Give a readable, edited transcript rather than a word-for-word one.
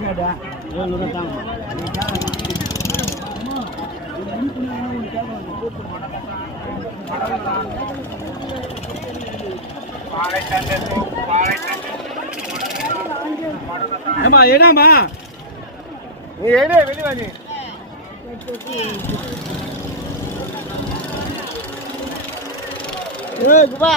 கேட்டேன் 700 தாங்க ஏமா என்னம்மா நீ எடு வெளிய நீ ஏய் குபா